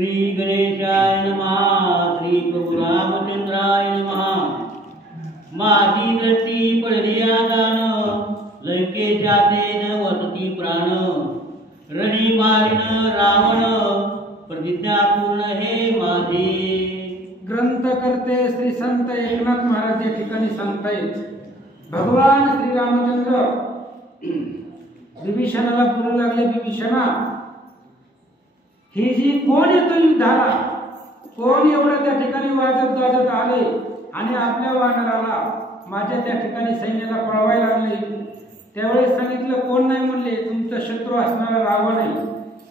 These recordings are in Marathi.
श्री गणेशाय नमः। श्री प्रभु रामचंद्राय नमः। माझी दृष्टी पडली आदान, लंकेच्या तेन वसती प्राण। रणी मारिन रावण, प्रतिज्ञा पूर्ण हे माझी। ग्रंथ करते श्री संत एकनाथ महाराज या ठिकाणी सांगतायत, भगवान श्री रामचंद्र विभीषणाला बोलू लागले, विभीषणा ही जी कोण येतो युद्धाला, कोण एवढं त्या ठिकाणी वाजत गाजत आले आणि आपल्या वानराला माझ्या त्या ठिकाणी सैन्याला पळवायला लागले। त्यावेळेस सांगितलं, कोण नाही म्हणले, तुमचा शत्रू असणारा रावण आहे।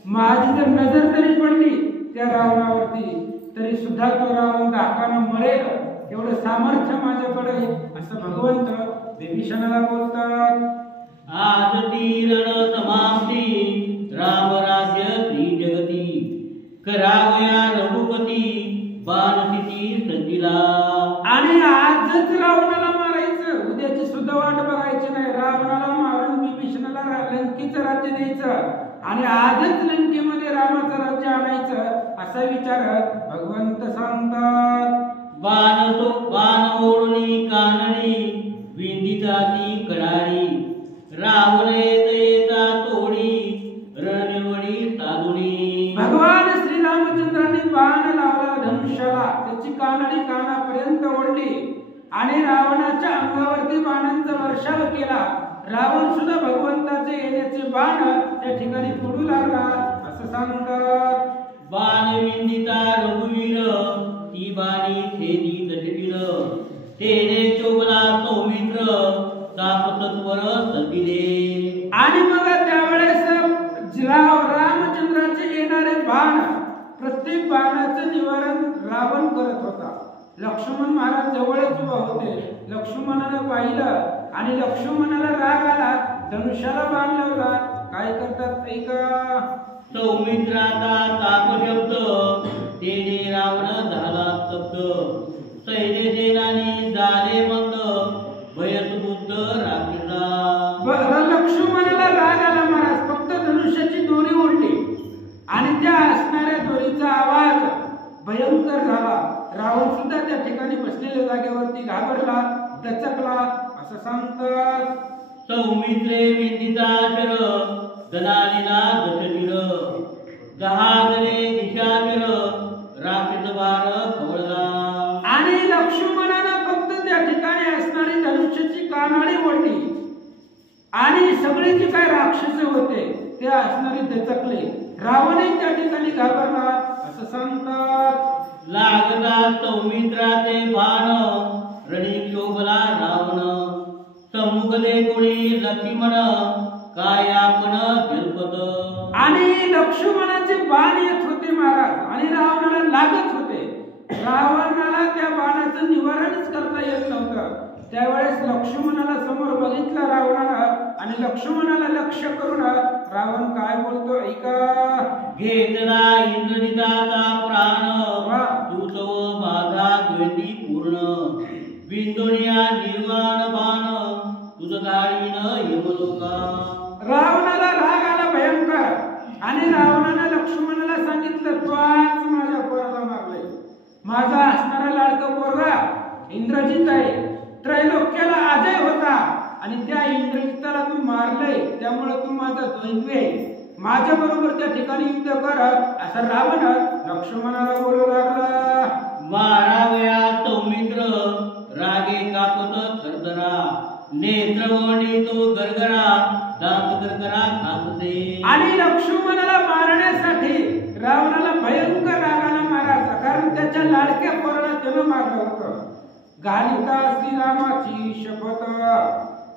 माझी जर नजर तरी पडली त्या रावणावरती तरी सुद्धा तो रावण धाकानं मरेल, एवढं सामर्थ्य माझ्याकडे आहे, असं भगवंत विभीषणाला बोलतात। आज ती रण समाप्ती, राम राज्य श्री जगती। करावया रघुपती, बाणसिती सज्जिला। आणि आजच रावणाला मारायचं, उद्याची सुद्धा वाट बघायची नाही। रावणाला मारून विभीषणाला लंकेचं राज्य द्यायचं आणि आजच लंकेमध्ये रामाचं राज्य आणायचं, असा विचार भगवंत सांगतात। बाण ओढणी कानडी, विंदिताची कडारी। रावण येता तोडी, रणनिवडी साधुनी। भगवान श्री रामचंद्रांनी बाण लावला धनुष्याला, त्याची कानडी कानापर्यंत ओढली आणि रावणाच्या अंगावरती बाणांचा वर्षाव केला। रावण सुद्धा भगवंताचे येण्याचे बाण त्या ठिकाणी फोडू लागला, असं सांगतात। बाण विंदिता रघुवीर, ती बाणी थेनी दटवीर। तेने चोगला सौमित्र, तापतत्वर सदिले। आणि मग त्यावेळेस रामचंद्राचे येणारे बाण, प्रत्येक बाणाचं निवारण रावण करत होता। लक्ष्मण महाराज जवळच उभे होते। लक्ष्मणानं पाहिलं आणि लक्ष्मणाला राग आला, धनुष्याला बाण लावला। काय करतात ऐका, सौमित्राचा ताप शब्द, तेने रावण झाला स्तब्ध। सैन्य सेनानी झाले मंद, भयसुबुद्ध राक्षसा। लक्ष्मणाला राग आला महाराज, फक्त धनुष्याची दोरी ओढली आणि त्या असणाऱ्या दोरीचा आवाज भयंकर झाला। रावण सुद्धा त्या ठिकाणी बसलेल्या जागेवरती घाबरला, दचकला, असं सांगतात। सौमित्रे विंदिताचर, दनालीला दशवीर। जहाजले दिशाचर, राक्षस बार खवळला। आणि लक्ष्मणानं फक्त त्या ठिकाणी असणारी धनुष्याची कानाडी ओढली आणि सगळे जे काय राक्षस होते ते असणारे दचकले। रावणही त्या ठिकाणी घाबरला, असं सांगतात। लागला सौमित्राचे बाण, रणी शोभला रावण। सम्मुखले कोणी लक्ष्मण, काय आपण जल्पत। आणि लक्ष्मणाचे बाण येत होते महाराज आणि रावणाला लागत होते। रावणाला त्या बाणाचं निवारणच करता येत नव्हतं। त्यावेळेस लक्ष्मणाला समोर बघितलं रावणाला आणि लक्ष्मणाला लक्ष्य करून रावण काय बोलतो ऐका, घेतला इंद्रजिताचा प्राण, तू माझा द्वैती पूर्ण। बिंदुनिया निर्वाण बाण, तुझ धाडीन यमलोका। रावणाला राग आला भयंकर आणि रावणाने लक्ष्मणाला सांगितलं, तू आज माझ्या पोराला मारले। माझा असणारा लाडका पोरगा इंद्रजित आहे, त्रैलोक्याला अजय होता आणि त्या इंद्रजिताला तू मारलंय, त्यामुळे तू माझा द्वैती आहे। माझ्या बरोबर त्या ठिकाणी युद्ध कर, असं रावण लक्ष्मणाला बोलू लागला। मारावया सौमित्र, रागे कापत थरथरा। नेत्रवणी तो गरगरा, दात गरगरा खातसे। आणि लक्ष्मणाला मारण्यासाठी रावणाला भयंकर राग आला महाराज, कारण त्याच्या लाडक्या पोराला त्यानं मारलं होतं। घालिता श्रीरामाची शपथ,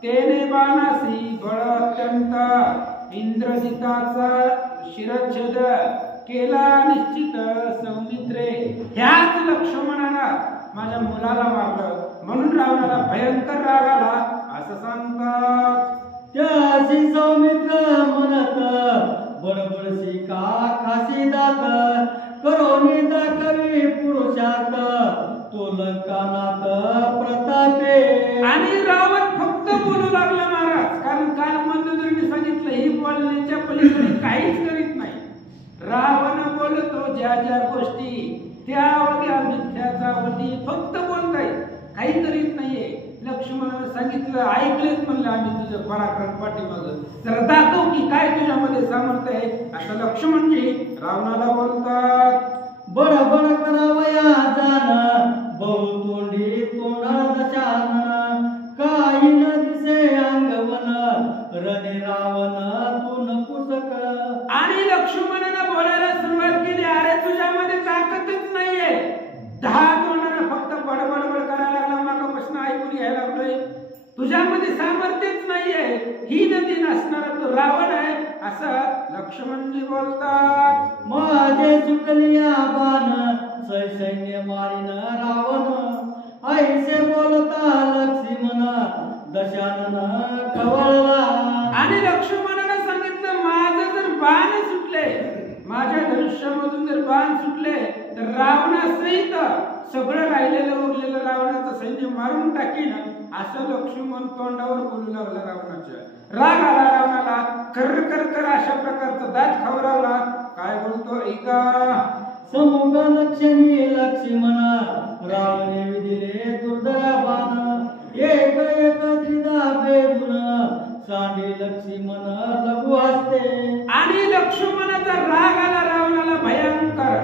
तेने बाणासी बळ अत्यंत। इंद्रजिताचा शिरच्छेद केला निश्चित सौमित्रे। ह्याच लक्ष्मणाला माझ्या मुलाला मारलं, म्हणून रावणाला भयंकर राग आला, असं सांगतात। त्यासी सौमित्र म्हणत, बडबडसी का खासी दात। करोनी दाखवी पुरुषार्थ, तो लंकानाथ प्रतापे। आणि रावण फक्त बोलू लागला महाराज, कारण काल मंदोदरीने सांगितलं ही बोलण्याच्या पलीकडे काहीच करीत नाही। रावण बोलतो ज्या ज्या गोष्टी त्या मिथ्याचावटी फक्त बोलताय, काही करीत नाहीये. लक्ष्मणानं सांगितलं, ऐकलेच म्हणलं आम्ही तुझं पराक्रम पाठीमाग, जरा दाखव की काय तुझ्यामध्ये सामर्थ्य आहे. असं लक्ष्मणजी रावणाला बोलतात. बडबड करावया जान बहुतोंडी तोंडा दशानन काही न दिसे अंगवन रणे रावण तू नकुसक. आणि लक्ष्मणानं बोलायला सुरुवात केली, अरे तुझ्यामध्ये ताकदच नाहीये. 10 तोंडानं फक्त बडबडबड करायला लागला, मागापासून ऐकून घ्यायला लागलोय. तुझ्यामध्ये सामर्थ्यच नाहीये, ही नदी नसणारा तो रावण आहे असं लक्ष्मणजी बोलतात. माझे सुटलिया बाण सैन्य मारिन रावण ऐसे बोलता लक्ष्मण दशानन कवळला. आणि लक्ष्मणानं सांगितलं, माझं जर बाण सुटले, माझ्या धनुष्यामधून जर बाण सुटले तर रावणासहित सगळं राहिलेलं उरलेलं रावणाचं सैन्य मारून टाकीन असं लक्ष्मण तोंडावर बोलू लागला. रावणाच्या राग आला रावणाला, कर कर कर अशा प्रकारचा दात खवरावला. काय बोलतो ऐका. समुख लक्षणी लक्ष्मण रावणे विदिले दुर्धरा बाण एक एक त्रिदा बेधुन सांडी लक्ष्मण लघु हस्ते. आणि लक्ष्मणाचा राग आला रावणाला भयंकर.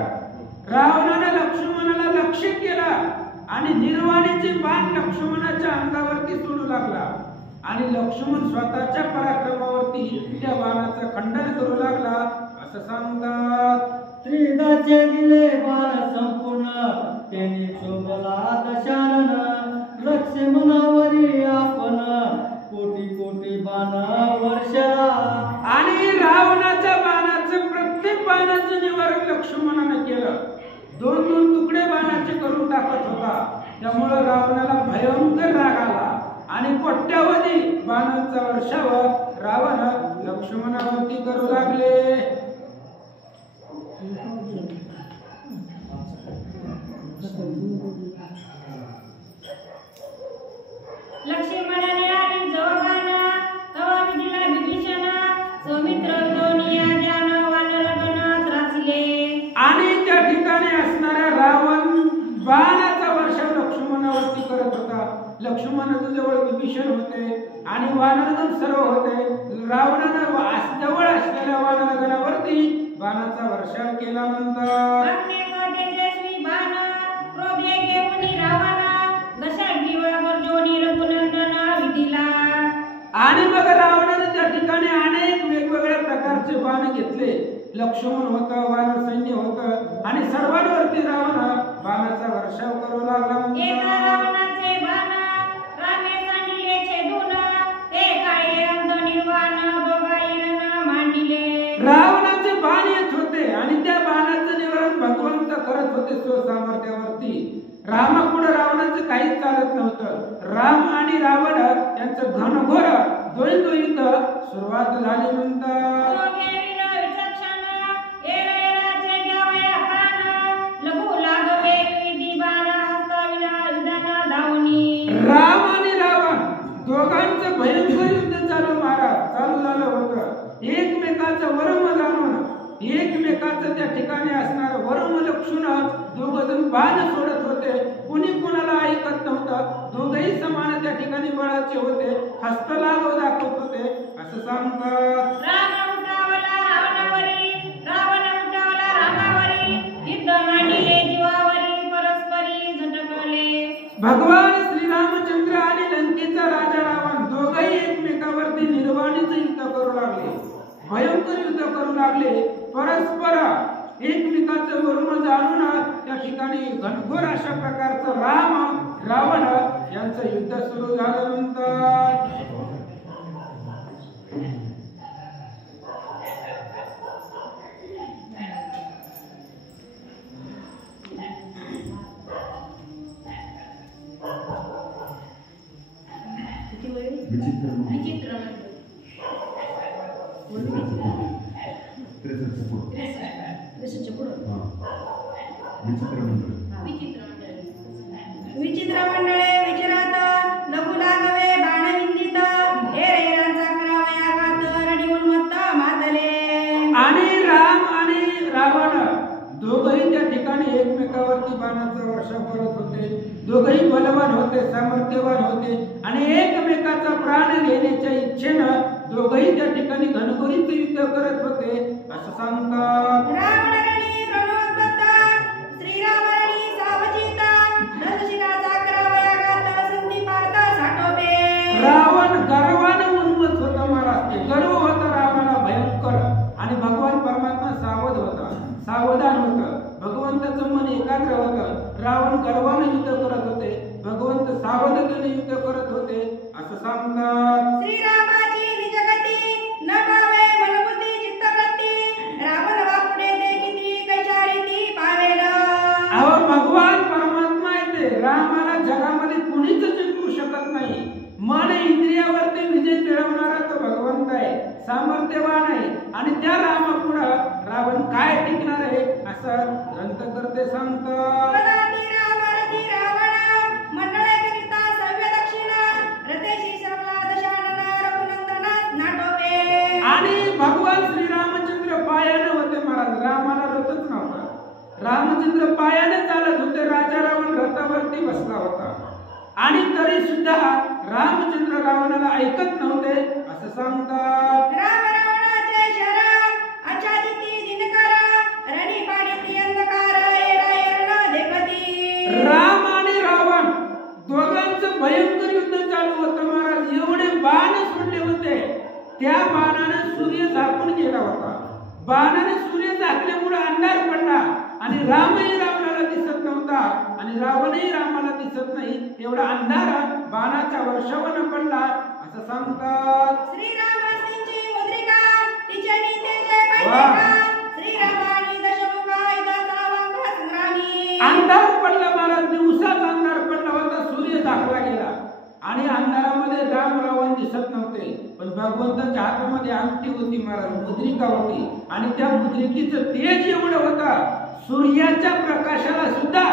रावणाने लक्ष्मणाला लक्ष्य केला आणि निर्वाणीचे बाण लक्ष्मणाच्या अंगावरती सोडू लागला. आणि लक्ष्मण स्वतःच्या पराक्रमावरती त्या बाणाचं खंडन करू लागला असं सांगतात. त्रिदाचे दिले बाण संपूर्ण त्यांनी शोभला दशानन लक्ष्मणावरी आपण कोटी कोटी बाण वर्षला. आणि रावणाच्या बाणाचं प्रत्येक बाणाचं निवारण लक्ष्मणाने केलं. 2-2 तुकडे बाणाचे करून टाकत होता. त्यामुळे रावणाला भयंकर राग आला आणि कोट्यावधी बाणांचा वर्षाव रावण लक्ष्मणावरती करू लागले. लक्ष्मणाने आणि जवगाना तवा विधीला विभीषण सौमित्र दोनिया ज्ञान वानरगण त्रासिले. आणि त्या ठिकाणी असणाऱ्या रावण बाणाचा वर्षाव लक्ष्मणावरती करत होता. लक्ष्मणाच्या जवळ विभीषण होते आणि वानरगण सर्व होते. रावणानं जवळ असलेल्या वानरगणावरती बाणाचा वर्षाव केल्यानंतर आणि मग रावणाने त्या ठिकाणी अनेक वेगवेगळ्या प्रकारचे बाण घेतले. लक्ष्मण होतं, वानर सैन्य होतं आणि सर्वांवरती रावण बाणाचा वर्षाव करू लागला. रावणाचे बाण येत होते आणि त्या बाणाचं निवारण भगवंत करत होते स्वसामर्थ्यावरती. रामापुढे रावणाचं काहीच चालत नव्हतं. राम आणि रावण यांचं घनघोर द्वैत युद्ध सुरुवात झाली म्हणतात. राम आणि रावण दोघांचं भयंकर युद्ध चालू झालं होतं. एकमेकाचं वरम जाणून एकमेकाचं त्या ठिकाणी असणार वरम लक्षण दोघ जण बाण सोडत होते. कुणी कुणाला ऐकत नव्हतं. दोघही समान त्या ठिकाणी बळाचे होते. हस्तलाघव दाखवत होते असं सांगतात. भगवान श्रीरामचंद्र आणि लंकेचा राजा रावण दोघही एकमेकावरती निर्वाणीचं युद्ध करू लागले. भयंकर युद्ध करू लागले. परस्पर एकमेकाचं वरुण जाणून त्या ठिकाणी घनघोर अशा प्रकारचं रावण यांचं युद्ध सुरू झाल्यानंतर विचित्र मंडळे विचारात लघु लागवे बाणविंदित हे रैरांचा करावया घात रडी उन्मत्त मातले. आणि राम आणि रावण दोघही त्या ठिकाणी एकमेकावरती बाणाचा वर्षाव करत होते. दोघही बलवान होते, सामर्थ्यवान होते आणि एकमेकाचा प्राण घेण्याच्या इच्छेनं दोघही त्या ठिकाणी घनघोरीच युद्ध करत होते असं सांगतात. रावण गर्वाने उन्मत्त होता महाराज. ते गर्व होता रावणाला भयंकर आणि भगवान परमात्मा सावध होता, सावधान होता. भगवंताचं मन एकाग्र होतं. रावण गर्वाने युद्ध करत होते, भगवंत सावधतेने युद्ध करत होते असं सांगतात. भगवान परमात्मा येते. रामाला जगामध्ये कुणीच जिंकू शकत नाही. मन इंद्रियावरती विजय मिळवणारा तो भगवंत आहे, सामर्थ्यवान आहे आणि त्या रामापुढे रावण काय टिकणार आहे असं ग्रंथकर्ते सांगतात. आणि भगवान श्रीरामचंद्र पायाने होते महाराज. रामाला रथच नव्हता. रामचंद्र पायाने चालत होते. राजा रावण रथावरती बसला होता आणि तरी सुद्धा रामचंद्र रावणाला ऐकत नव्हते असं सांगतात. राम आणि रावण दोघांचं भयंकर युद्ध चालू होतं महाराज. एवढे बाण सोडले होते, त्या बाणाने सूर्य झाकून गेला होता. बाणाने सूर्य झाकल्यामुळे अंधार पडला आणि रामही रावणाला दिसत नव्हता आणि रावणही रामाला दिसत नाही. एवढा अंधार बाणाच्या वर्षावानं पडला असं सांगतात. अंधार पडला महाराज. दिवसाचा अंधार पडला होता, सूर्य झाकला गेला आणि अंधारामध्ये राम रावण दिसत नव्हते. पण भगवंताच्या हातामध्ये अंगठी होती महाराज, मुद्रिका होती आणि त्या मुद्रिकेचं तेज एवढं होतं, सूर्याच्या प्रकाशाला सुद्धा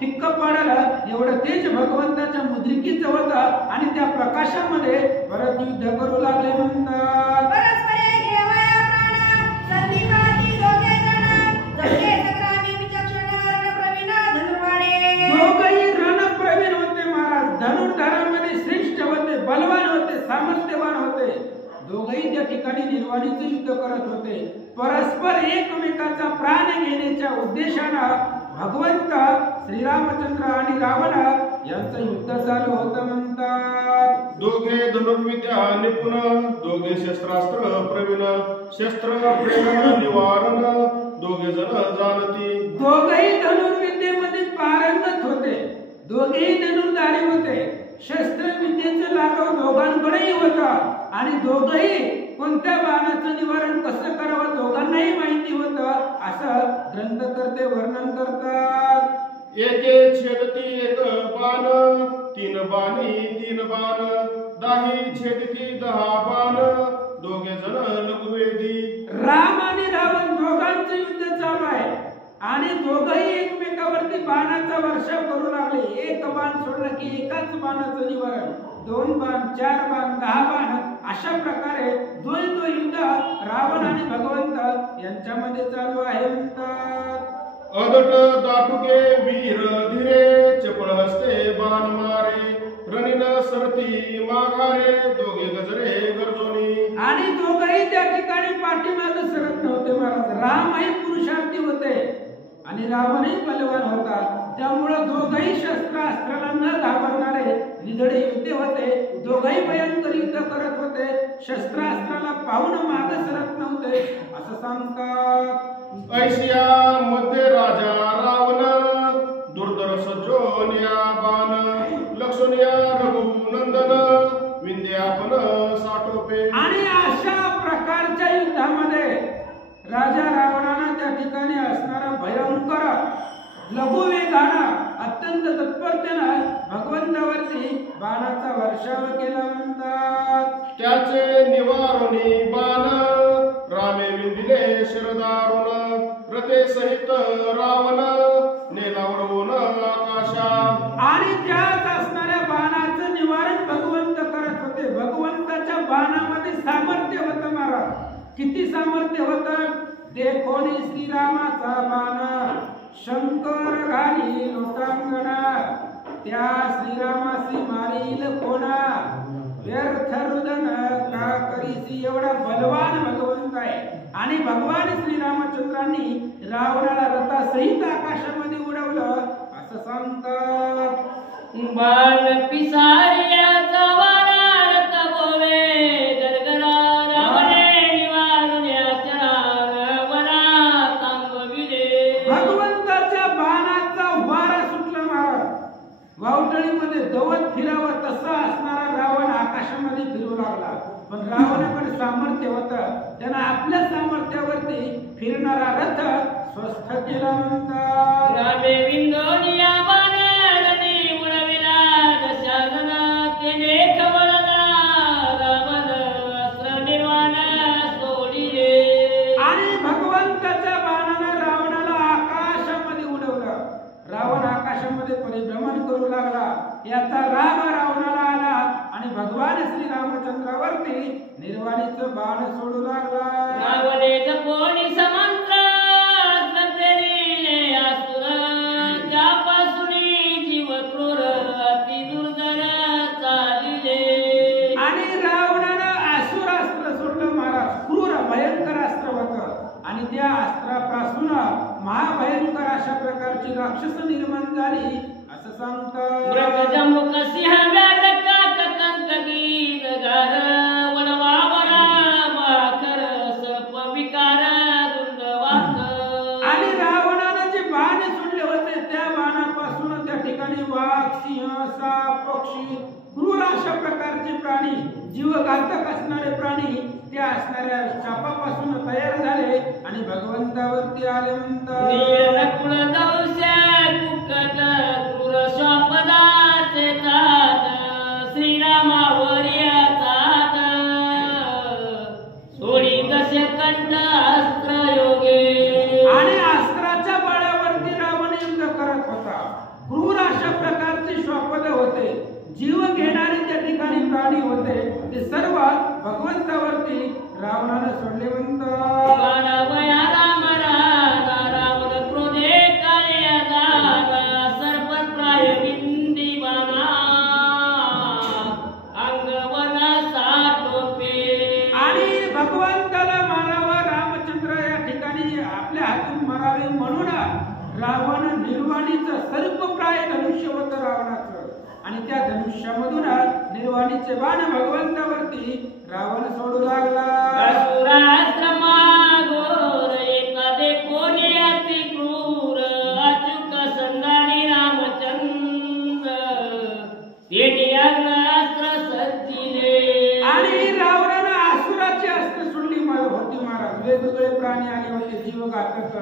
फिक्क पाडायला एवढं तेज भगवंताच्या मुद्रिकेचं होतं आणि त्या प्रकाशामध्ये परत युद्ध करू लागले म्हणतात. दोघही रणप्रवीण होते महाराज. धनुर्धारामध्ये श्रेष्ठ होते, बलवान होते, सामर्थ्यवान होते. दोघही त्या ठिकाणी निर्वाणीचे युद्ध करत होते. परस्पर एकमेकाचा प्राण घेण्याच्या उद्देशानं भगवंत श्रीरामचंद्र आणि रावण यांचं युद्ध चालू होतं म्हणतात. दोघे धनुर्विद्या निपुण, दोघे शस्त्रास्त्र प्रवीण, शस्त्र प्रेरण निवारण दोघे जण जाणती. दोघेही धनुर्विद्येमध्ये पारंगत होते, दोघेही धनुर्धारी होते. शस्त्रविद्येचं लागाव दोघांकडेही होता आणि दोघंही कोणत्या बाणाचं निवारण कसं करावं दोघांनाही माहिती होतं असं ग्रंथकर्ते वर्णन करतात. एके छेदती एक बाण, तीन बाणी तीन बाण, दाही छेदती 10 बाण, दोघे जण लघुवेदी. राम आणि रावण दोघांचं युद्ध चालू आहे आणि दोघंही एकमेकावरती बाणाचा वर्षाव करू लागले. एक बाण सोडलं की एकाच बाणाचं निवारण, 2 बाण 4 बाण 10 बाण अशा प्रकारे द्वैत युद्ध रावण आणि भगवंत यांच्यामध्ये चालू आहे म्हणतात. अदट दाटुके वीर धीरे, चपळ हस्ते बाण मारे, रणीन सरती माघारे, दोघे गजरे गरजोनी. आणि दोघंही त्या ठिकाणी पाठीमागे सरत नव्हते महाराज. रामही पुरुषार्थी होते आणि रावणही बलवान होता. त्यामुळे दोघंही शस्त्रास्त्राला न घाबरणारे निधडे युद्ध होते. दोघंही भयंकर युद्ध करत होते. शस्त्रास्त्राला पाहून मागे सरत नव्हते असं सांगतात. ऐशिया मध्ये राजा रावण, दुर्धर सज्जोनिया बाण, लक्षणिया रघुनंदन, विंध्यापन साठोपे. आणि अशा प्रकारच्या युद्धामध्ये राजा रावणानं त्या ठिकाणी असणारा भयंकर लघुवेगानं अत्यंत तत्परतेनं भगवंतावरती बाणाचा वर्षाव केला म्हणतात. त्याचे निवारणी बाण, रामे विंदिले शरदारुण, रथे सहित रावण, नेला उडवून आकाशा. आणि त्यात असणाऱ्या बाणाचं निवारण भगवंत करत होते. भगवंताच्या बाणामध्ये सामर्थ्य होतं महाराज. किती सामर्थ्य होतं? देखोनी श्रीरामाचा बाण, शंख शंकर घाली लोटांगणा त्या श्रीरामासी मारील कोणा व्यर्थ रुदन का करीसी. एवढा बलवान भगवंत आहे आणि भगवान श्रीरामचंद्रांनी रावणाला रथासहित आकाशामध्ये उडवलं असं सांगतात. बाण पिसाऱ्याचा वारा रथ बोले गरगरा रावणे निवारण्याच्या वरा थांबविले. भगवंताच्या बाणाचा वारा सुटला महाराज. वावटळीमध्ये गवत फिरावं तसा असणारा रावण आकाशामध्ये फिरू लागला. पण रावणाकडे सामर्थ्य होतं. त्यानं आपल्या सामर्थ्यावरती फिरणारा रथ स्वस्थ केला म्हणतात. रामे विंदोनिया बाणाने उडविला दशानन तेने खवळला रावण अस्त्र निर्वाण सोडिले. आणि भगवंताच्या बाणानं रावणाला आकाशामध्ये उडवलं. रावण आकाशामध्ये परिभ्रमण करू लागला. याचा राग रावणाला आला आणि भगवान श्रीरामचंद्रावरती निर्वाणीचं बाण सोडू लागला. रावणे जपोनी समंत्र सत्तेने असुर त्यापासून जीव क्रूर अति दुर्धर चालिले. आणि रावणानं असुरास्त्र सोडलं महाराज. क्रूर भयंकर अस्त्र होतं आणि त्या अस्त्रापासून महाभयंकर अशा प्रकारची राक्षस निर्माण झाली असं सांगतात. जमुक सिंह व्याधका कंकगीत गार वनवावरा माखर सर्प विकार दुर्गवास. आणि रावणानं जे बाण सोडले होते त्या बाणापासून त्या ठिकाणी वाघ सिंह साप पक्षी क्रूर अशा प्रकारचे प्राणी जीवघातक असणारे प्राणी त्या असणाऱ्या शापापासून तयार झाले आणि भगवंतावरती आले म्हणतात. नीलकुळ दौश्य कुकट क्रूर श्वापदाचे तात श्रीरामावरी तात सोडी दशे कंठ अस्त्र योगे. आणि अस्त्राच्या बळावरती रावण युद्ध करत होता. क्रूर अशा प्रकारचे श्वापद होते. जीव घेणारे त्या ठिकाणी प्राणी होते. ते सर्व भगवंतावरती रावणाने सोडले म्हणतात. बाणावया राम राधा रावण क्रोधे कार्य दादा सर्पप्राय विंदी बाणा अंगवना साटोपे. आणि भगवंताला मारावं रामचंद्र या ठिकाणी आपल्या हातून मारावे म्हणून रावण निर्वाणीचं सर्पप्राय धनुष्य होतं रावणाचं. आणि त्या धनुष्यामधून निर्वाणीचे बाण भगवंतावरती रावण सोडू लागला. असुरास्त्र मागोर एखादे कोणी अति क्रूर अचूक संदानी रामचंद्र तेने अग्नास्त्र सज्जिले. आणि रावणानं असुराची अस्त्र सोडली होती महाराज. वेगवेगळे प्राणी आले होते. जीवघातक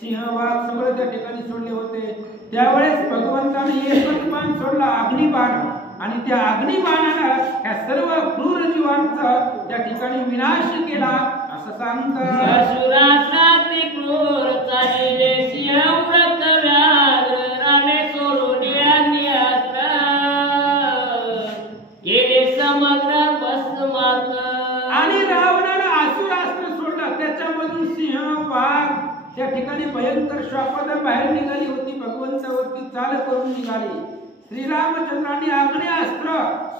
सिंह वाघ सगळं त्या ठिकाणी सोडले होते. त्यावेळेस भगवंताने एकच बाण सोडला अग्निबाण. आणि त्या अग्निबाणानं ह्या सर्व क्रूर जीवांचा त्या ठिकाणी विनाश केला असं सांगतात. असुरासाती क्रूर चालिले सिंह व्रत व्याघ्र रामे सोडून अग्निअस्त्र केले समग्र भस्मात. आणि रावणानं असुरास्त्र सोडलं. त्याच्यामधून सिंह वाघ त्या ठिकाणी भयंकर श्वापद बाहेर निघाली होती. भगवंतावरती चाल करून निघाली. श्रीरामचंद्रांनी अग्निअस्त्र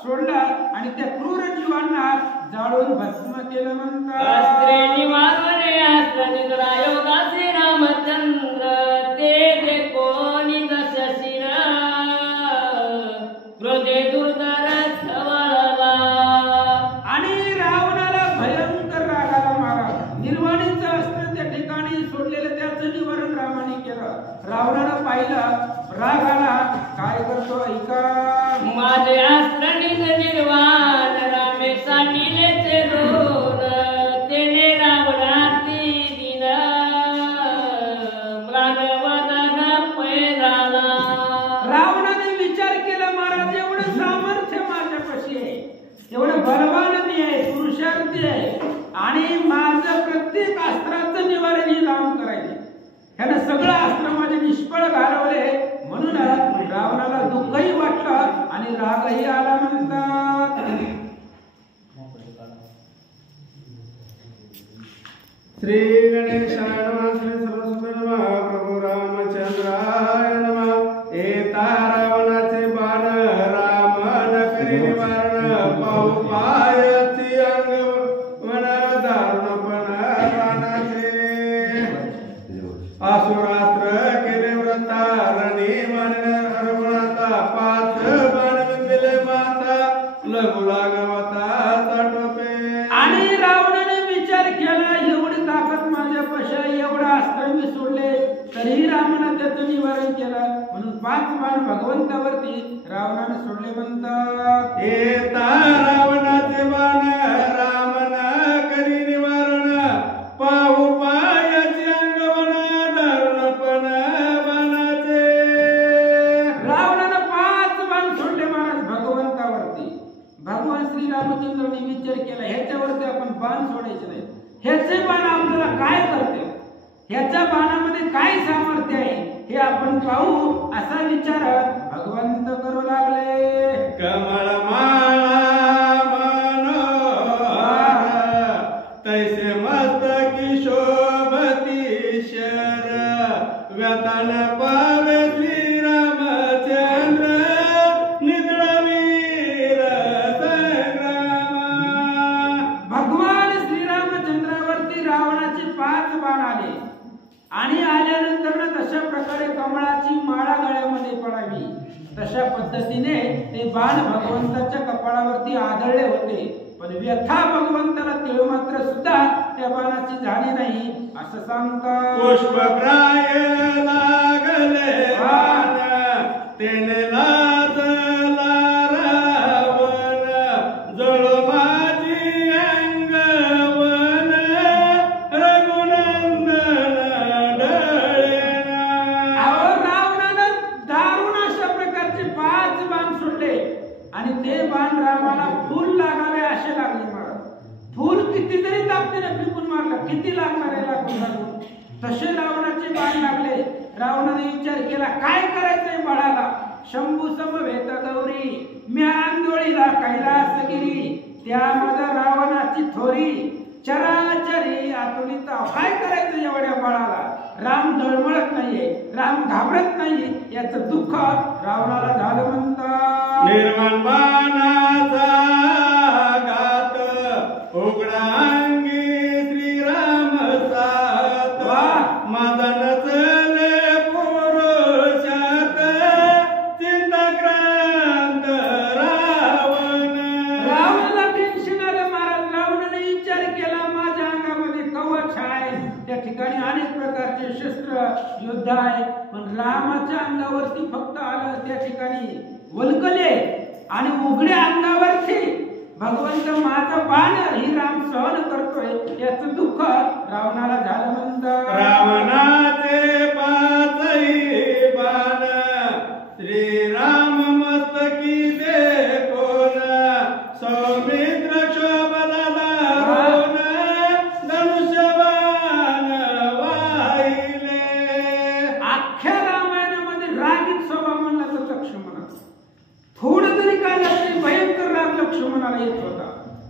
सोडलं आणि त्या क्रूर जीवांना जाळून भस्म केलं म्हणतात. अस्त्रे निवारणे अस्त्र निद्रा योगा श्रीरामचंद्र ते कोणी दश शिर क्रोधे दुर्धर खवळला. आणि रावणाला भयंकर राग आला महाराज. निर्वाणीचं अस्त्र त्या ठिकाणी सोडलेलं त्याचं निवारण रामाने केलं. रावणानं पाहिलं राग आला. काय करतो ऐका. माझे अस्त्र निज निर्वाण रामे साठीले ते दोन तेने रावणाती दिन प्राणवदन पैराला. रावणाने विचार केला महाराज एवढं सामर्थ्य माझ्यापाशी आहे. एवढं बलवान मी आहे. पुरुषार्थी आहे. आणि माझं प्रत्येक अस्त्राचं निवारण ही राम करायचे. ह्यानं सगळं अस्त्र माझे निष्फळ घालवले. म्हणून रावणाला दुःखही वाटलं आणि रागही आला म्हणतात. श्री गणेशाय नमः. श्री सरस्वती नमः. प्रभू रामचंद्र 5 बाण भगवंतावरती रावणाने सोडले म्हणतात. येता रावणाचे बाण रामन करी निवारण पाहू पायाचे अंगवण धरणपण बाणाचे. रावणानं 5 बाण सोडले महाराज भगवंतावरती. भगवान श्री रामचंद्रांनी विचार केला ह्याच्यावरती आपण बाण सोडायचे नाही. ह्याचे बाण आपल्याला काय करते, ह्याच्या बाणामध्ये काय सामर्थ्य आहे हे आपण पाहू असा विचार भगवंत करू लागले. कमळ माळा मनोहर तैसे मस्तकी शोभती शर व्यतन पावे श्रीरामचंद्र निद्रवीर संग्राम. भगवान श्रीरामचंद्रावरती रावणाचे 5 बाण आले आणि आल्यानंतर तशा प्रकारे कमळाची माळा गळ्यामध्ये पडावी तशा पद्धतीने ते बाण भगवंताच्या कपाळावरती आदळले होते. पण व्यथा भगवंताला तीळ मात्र सुद्धा त्या बाणाची झाली नाही असं सांगतात. पुष्पप्राय लागले बाण तेने लाजला रावण जळो माझी अंगवन रघुनंदन डळेना. अहो, रावणानं दारुण अशा प्रकारचे 5 बाण सोडले आणि ते बाण रामाला फूल लागावे असे लागले महाराज. फूल किती तरी ताकदीने फेकून मारलं, किती लागणार आहे लागून तसे रावणाचे बाण लागले. रावणाने विचार केला काय करायचंय बाळाला. शंभू समवेत गौरी मी आंदोळीला कैलासगिरी त्या माझ्या रावणाची थोरी चराचरी आतुलित. काय करायचं एवढ्या बाळाला. राम डळमळत नाहीये, राम घाबरत नाही, याचं दुःख रावणाला झालं म्हणतात. निर्मल बाणाचा घात उघडा अंगी श्रीराम सात माझा नचले पुरुषात चिंताक्रांत रावण. रावणाला टेन्शन आलं महाराज. रावणाने विचार केला माझ्या अंगामध्ये कवच आहे, त्या ठिकाणी अनेक प्रकारचे शस्त्र युद्ध आहे, पण रामाच्या अंगावरती फक्त आलं त्या ठिकाणी वल्कले आणि उघड्या अंगावरती भगवंत माझा बाण ही राम सहन करतोय याचं दुःख रावणाला झालं म्हणतात. रावणाचे 5ही बाण श्रीराम मस्तकी दे कोण सौमित्र शोभला दारुण धनुष्यबाण वाहिले. अख्ख्या रामायणामध्ये रागीत स्वभाव म्हणला तर लक्ष्मण थोडं जरी काय तरी भयंकर राग लक्ष्मणाला येत होता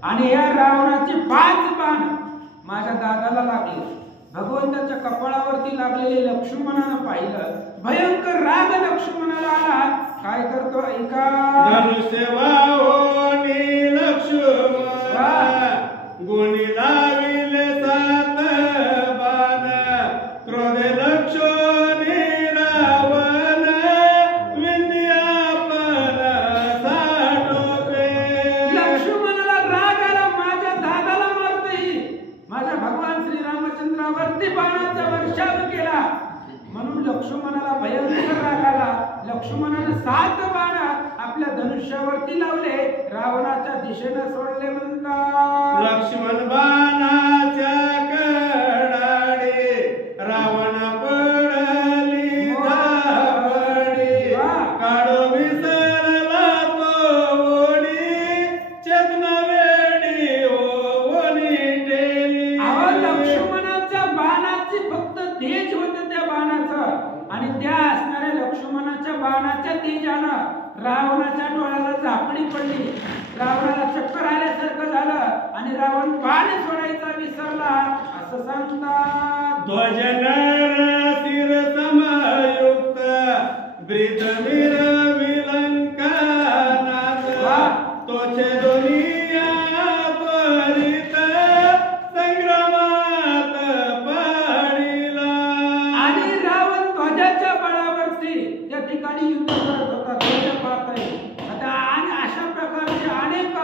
आणि या रावणाचे 5 बाण माझ्या दादाला लागले. भगवंताच्या कपाळावरती लागलेले लक्ष्मणानं पाहिलं. भयंकर राग लक्ष्मणाला आला. काय करतो ऐका. धनुष्य वाहोनी लक्ष्मण गुणी लाविले 7 बाण क्रोधे लक्ष्मणी रावण विंध्यापन साठोबे. लक्ष्मणाला राग आला माझ्या दादाला मारतोय. माझ्या भगवान श्री रामचंद्रावरती बाणाचा वर्षाव केला म्हणून लक्ष्मणाला भयंकर राग आला. लक्ष्मणाने 7 बाण आपल्या धनुष्यावरती लावले, रावणाच्या दिशेने सोडले म्हणतात. लक्ष्मण बाणाच्या कडाडे रावण पडली धावडी काढो विसरला तो ओढी चेतना वेडी ओढी टेली. अहो, लक्ष्मणाच्या बाणाची फक्त तेज होतं त्या बाणाचं आणि त्या असणाऱ्या लक्ष्मणाच्या बाणाच्या तेजानं रावणाच्या डोळ्याला झापडी पडली. रावणाला चक्कर आल्यासारखं झालं आणि रावण बाण सोडायचा विसरला असं सांगतात. ध्वज नर शिर समयुक्त ब्रीद वीर विलंका नाथ तोचे दुनिया त्वरित संग्रामात पडिला. आणि रावण ध्वजाच्या बळावरती त्या ठिकाणी युद्ध करत होता. ध्वज पाहताय आता. आणि अशा प्रकारचे अनेक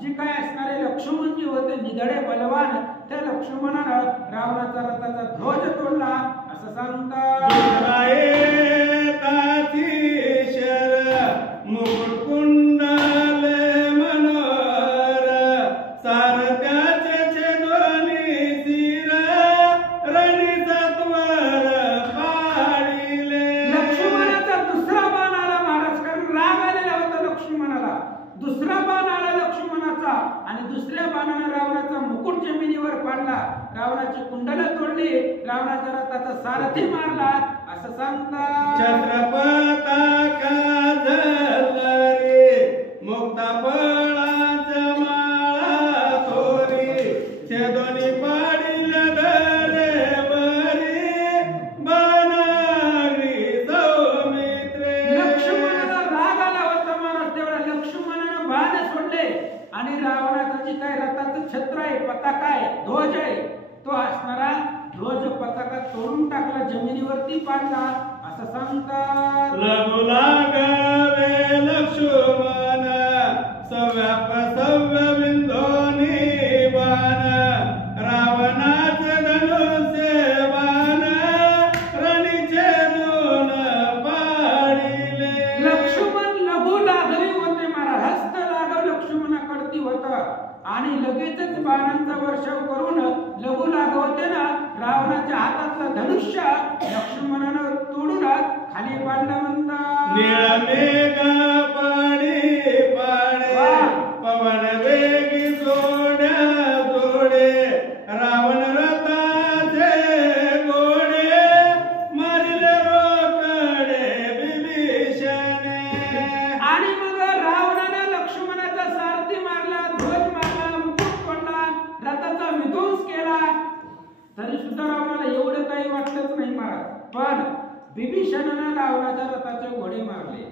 जे काय असणारे लक्ष्मण जे होते निधडे बलवान त्या लक्ष्मणानं रावणाचा रथाचा ध्वज तोडला असं सांगतात. दुसरा येताची दुसरा बाण आला लक्ष्मणाचा आणि दुसऱ्या बाणाने रावणाचा मुकुट जमिनीवर पाडला, रावणाची कुंडलं तोडली, रावणाच्या रथाचा सारथी मारला असं सांगतात. छत्रपता काजलरी मुक्ता फळांच्या माळा तोरी छेदोनी पाडील दरेवरी बनारी सौमित्रे. लक्ष्मणाला राग आला होता महाराज, तेवढा लक्ष्मणानं बाण सोडले आणि रावणाचं जे काय रथाचं छत्र आहे, पताका आहे, ध्वज आहे, तो असणारा ध्वज पताका तोडून टाकला, जमिनीवरती पाडला असं सांगतात. लगू लागवे लक्ष्मण सव्याप सव्य बिंदोनी बाण रावणाचे धनुष्य बाण रणीचे दोन पाडिले. लक्ष्मण लघु लागली होते महाराज, हस्त लागव लक्ष्मणाकडती होता आणि लगेचच बाणांचा वर्षाव करून लघु लागव होते ना, रावणाच्या हातातलं धनुष्य लक्ष्मणानं तोडून खाली पाडलं म्हणतात. निळ मेघ पाणी पाडे पवन वेगी जोड्या जोडे रावण रथाचे गोडे मारिले रोकडे विभीषणे. आणि मग रावणानं लक्ष्मणाचा सारथी मारला, ध्वज मारला, मुकुट तोडला, रथाचा विध्वंस केला, तरी सुद्धा रावणाला एवढं काही वाटलंच नाही महाराज. पण विभीषणानं रावणाच्या रथाचे घोडे मारले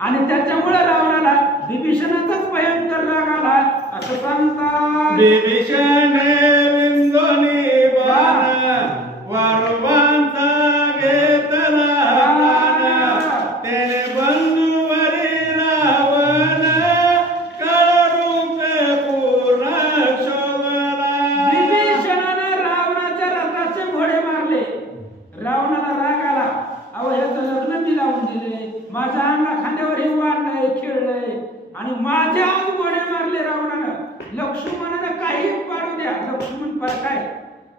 आणि त्याच्यामुळे रावणाला विभीषणाचाच भयंकर राग आला असं सांगतात. विभीषणे बिंदोनी बाण वारुवांचा घेतला प्राण त्याने बंधुवरी रावण काळरूपे पूर्ण शोभला. विभीषणानं रावणाच्या रथाचे घोडे मारले, रावणाला राग आला, अहो ह्याचं लग्न मी लावून दिले, माझ्या अंगा खांद्यावर हे वाढलंय खेळलंय आणि माझ्या आज घोडे मारले रावणानं. लक्ष्मणानं काही पाडू द्या, लक्ष्मण काय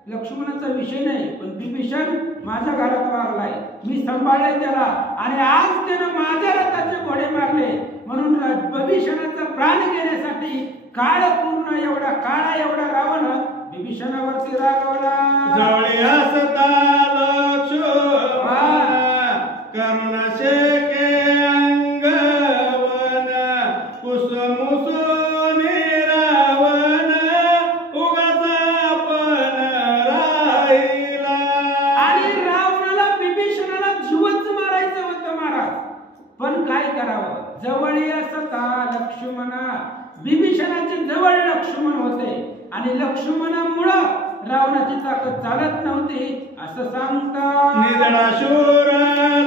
लक्ष्मणाचा विषय नाही, पण विभीषण माझ्या घरात वारलाय, मी सांभाळलंय त्याला आणि आज त्यानं माझ्या रथाचे घोडे मारले, म्हणून विभीषणाचा प्राण घेण्यासाठी काळ पूर्ण एवढा काळा एवढा रावण विभीषणावरती रागवला. जवळी असता लक्ष्मण करुणा शेके अंगवन कुसुमुसुनी रावण उगाचा पण राहिला. आणि रावणाला विभीषणाला जीवच मारायचं होतं महाराज, पण काय करावं, जवळी असता लक्ष्मणा, विभीषणाचे जवळ लक्ष्मण होते आणि लक्ष्मणामुळं रावणाची ताकद चालत नव्हती असं सांगतात. निधडा शूर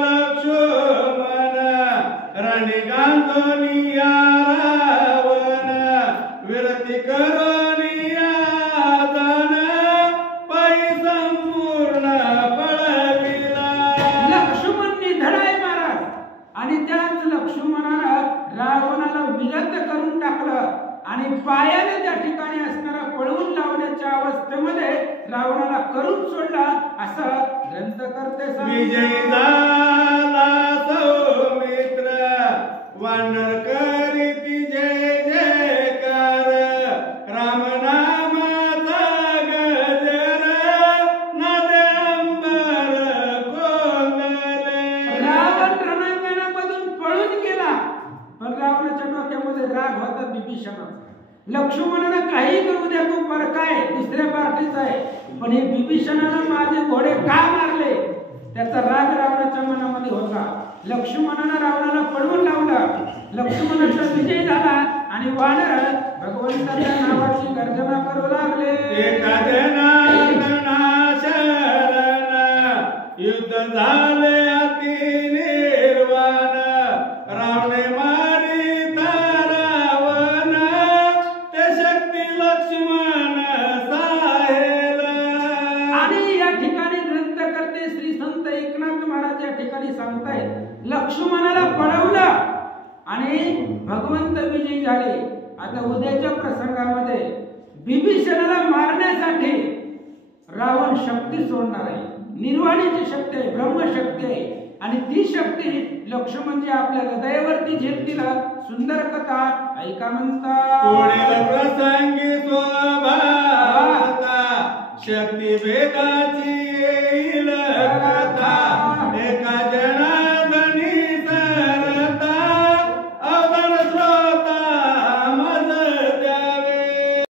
लक्ष्मण रणी गांधोनिया रावण विरती करोनिया दान पायी संपूर्ण पळविला. लक्ष्मण निधडाय महाराज आणि त्याच लक्ष्मणानं रावणाला विरत करून टाकलं आणि पायाने त्या ठिकाणी असणारा पळवून लावण्याच्या अवस्थेमध्ये रावणाला करून सोडला असं ग्रंथकर्ते विजयी झाला सौमित्र वानर करीती जय जयकार राम नामाचा गजर नादे अंबर कोंदले. रावण रणांगणामधून पळून गेला, पण रावणाच्या डोक्यामध्ये राग होता विभीषणाचा. लक्ष्मणानं काही करू द्या, तो परकाय दुसऱ्या पार्टीचा आहे, पण हे विभीषणानं माझे घोडे का मारले त्याचा राग रावणाच्या मनामध्ये होता. लक्ष्मणानं रावणाला पळवून लावलं, लक्ष्मणाचा विजय झाला आणि वानर भगवंताच्या नावाची गर्जना करू लागले. एका जनार्दना शरण युद्ध झाले अति निर्वाण रावणे मारिता रावण ते शक्ती लक्ष्मण साहेल. आणि या ठिकाणी ग्रंथकर्ते श्री संत एकनाथ महाराज या ठिकाणी सांगतायत लक्ष्मणाला पळवलं आणि भगवंत विजयी झाले. आता उद्याच्या प्रसंगामध्ये विभीषणाला मारण्यासाठी रावण शक्ती सोडणार आहे, निर्वाणीची शक्ती आहे, ब्रह्मशक्ती आहे. आणि ती शक्ती लक्ष्मणजी आपल्या हृदयावरती झेलतील. सुंदर कथा ऐका म्हणता. पुढील प्रसंगी स्वभावता शक्ती भेदाची येईल